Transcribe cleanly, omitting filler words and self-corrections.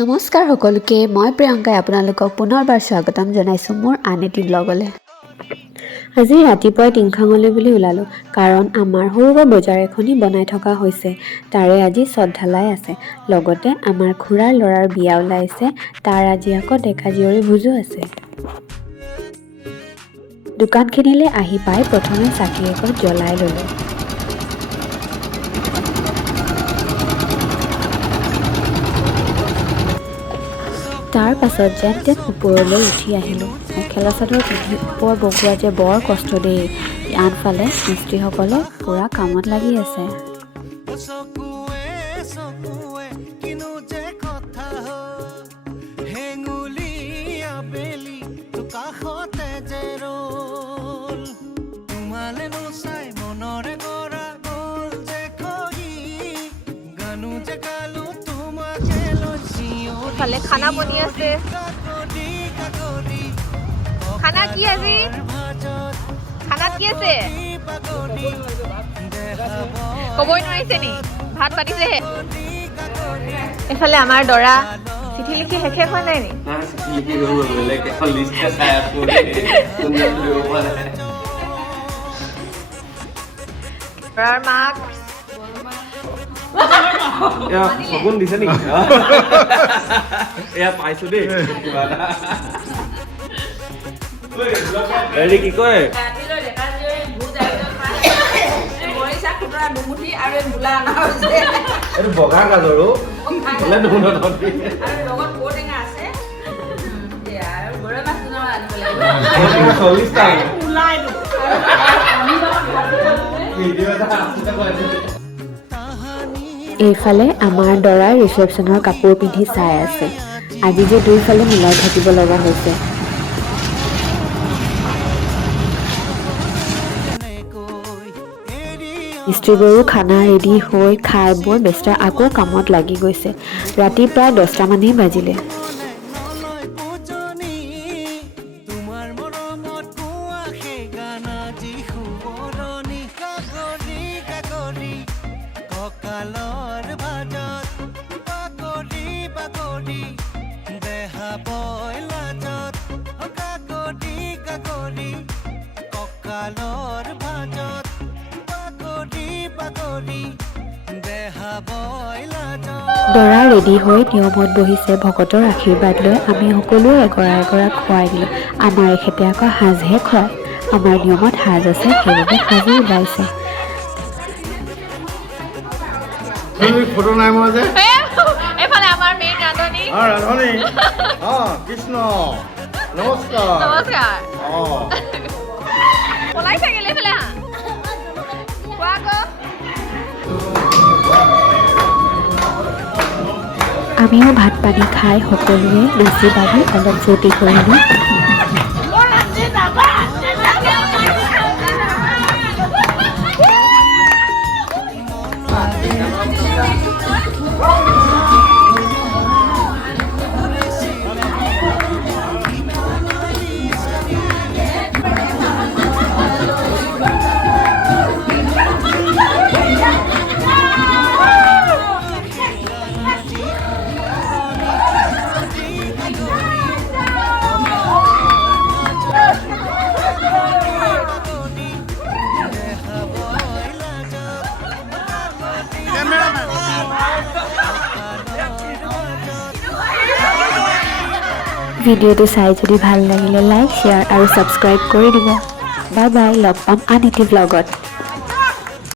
নমস্কাৰ সকলোকে মই প্ৰিয়ংকাই আপোনালোকক পুনৰবাৰ স্বাগতম জনাইছোঁ মোৰ আন এটি ব্লগলৈ। আজি ৰাতিপুৱাই টিংখাঙলৈ বুলি ওলালোঁ কাৰণ আমাৰ সৰুকৈ বজাৰ এখনি বনাই থকা হৈছে। তাৰে আজি ছট ঢালাই আছে, লগতে আমাৰ খুৰাৰ ল'ৰাৰ বিয়া ওলাইছে, তাৰ আজি আকৌ ডেকা জীয়ৰী ভোজো আছে। দোকানখিনিলৈ আহি পাই প্ৰথমে চাকি এগছ জ্বলাই ল'লোঁ। তাৰ পাছত যেন তেন ওপৰলৈ উঠি আহিলোঁ। মেখেলা চাদৰ পিন্ধি ওপৰ বগোৱা যে বৰ কষ্ট দেই। আনফালে মিস্ত্ৰীসকলে পুৰা কামত লাগি আছে। ফালে খানা বনি আছে। খানা কি আজি? খানাত কি আছে? ক'বই নোৱাৰিছে নি? ভাত পাতিছেহে। এফালে আমাৰ দৰা চিঠি লিখি শেষে হোৱা নাই নি? দৰাৰ মাক সগুন দিছে নেকি? এয়া পাইছো দেই। হেৰি কি কয় এইটো বগা গাজৰো এইফালে আমাৰ দৰাই ৰিচেপশ্যনৰ কাপোৰ পিন্ধি চাই আছে। আজি যে দুইফালে মিলাই থাকিব লগা হৈছে। মিস্ত্ৰীবোৰো খানা ৰেডি হৈ খাই বৈ ব্যস্ত আকৌ কামত লাগি গৈছে। ৰাতি প্ৰায় 10টা মানেই বাজিলে। দৰা ৰেডি হৈ নিয়মত বহিছে। ভকতৰ আশীৰ্বাদ লৈ আমি সকলোৱে এগৰা এগৰা খুৱাই দিলোঁ। আমাৰ এখেতে আকৌ সাজহে খুৱায়। আমাৰ নিয়মত সাজ আছে, সেইবাবে সাজো ওলাইছে। ফটো নাই মই যে এফালে আমাৰ মেইন ৰান্ধনী কৃষ্ণ নমস্কাৰ নমস্কাৰ পলাই থাকিলে এইফালে হা কোৱা আকৌ। আমিও ভাত পানী খাই সকলোৱে নাচি বাগি অলপ ফূৰ্তি কৰিলোঁ। ভিডিঅ'টো চাই যদি ভাল লাগিলে লাইক, শ্বেয়াৰ আৰু ছাবস্ক্ৰাইব কৰি দিব। বাই বাই, লগ পাম আন এটি ব্লগত।